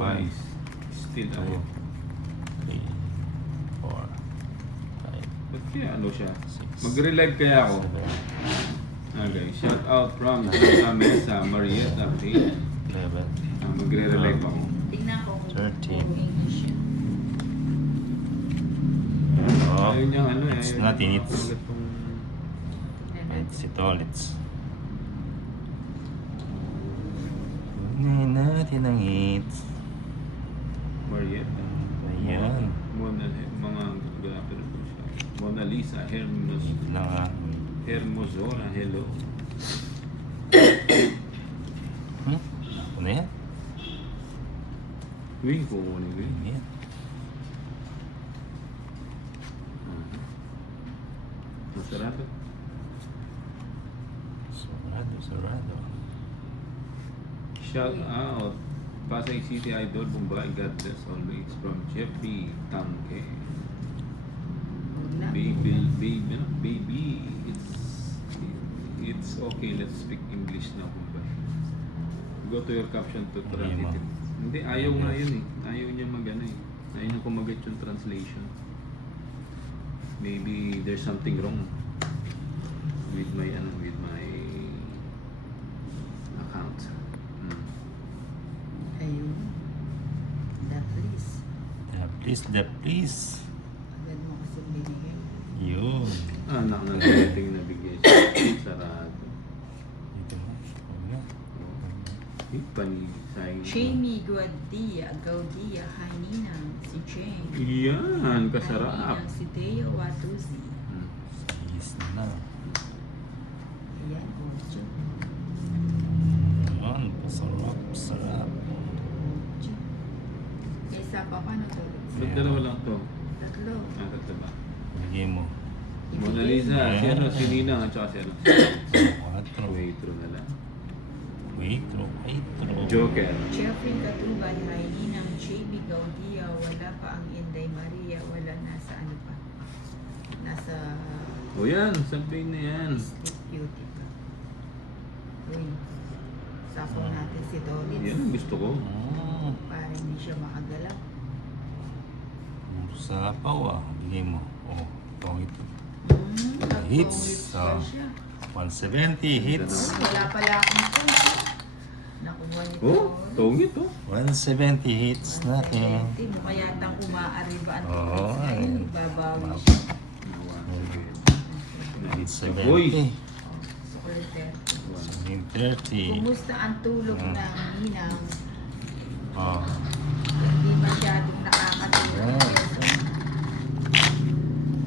5, Still 2, ayaw. 3, 4, 5, Ba't kaya ano siya? 6, Mag-relive kaya ako. 7, Okay, shout out from Mesa, Marietta, okay? 11, Magre-relive ako. Tingnan ko kung 13. kung English yun. Oh, Ayaw niya ano eh. it's ayaw not niya in its. makapagat tong It's ito, let's. Kunin natin ang hits. Marietta. Ayan. Mga grapper ko siya. Mona Lisa, Hermosora, hello. Ako na yan. Wing ko muna, wing. Ayan. Masarap. Sarado. Shout out. Pasay City Idol, Bombay, God bless always. From Jeffrey Tangke. Baby, it's okay. Let's speak English now, Bombay. Go to your caption to translate it. Hindi, ayaw nga yun eh. Ayaw niya mag-ano eh. Ayaw niya kumagat yung translation. Maybe there's something wrong with my account. Ayun. Please. Agad mo kasi binigay. Yun. Anak na dating nabigay siya. Sarado. Dito na. Huwag na. Panisay. Jamie Gaudia, Haninang, si Jane. Iyan, kasarap. Haninang, si Teo Watuzi. Is na. Ayan, Ocho. Yun. Sarap. Ocho. Isa pa, paano to? Ba't dalawa lang to? Tatlo. Tatlo ba? Bigay mo. Mona Lisa, Ayan. sino? Si Nina, at saka sino? 4. Waitro na lang. Waitro. Joker. Jeffrey Katubay, Haninang, JB Gaudia, wala pa ang Inday Maria, wala nasa ano pa. Nasa O yan, sabihin na yan. Sleep Beauty pa. Uy, sapong natin si Dolitz. Yan ang gusto ko. Para hindi siya makagalaw. Sapaw ah. Bigay mo. Oh, ito. Nag-promise Hits. pa siya. 170 hits. Wala pala akong points. Nakuha nito. Oh, tongit oh. 170 hits natin. Mukha yatang umaariba ang Oo, ay, ay. babawi siya. Nahit sa boy. 170. Sukuliter. 30. Kumusta ang tulog Mm. ng ninang? Oh.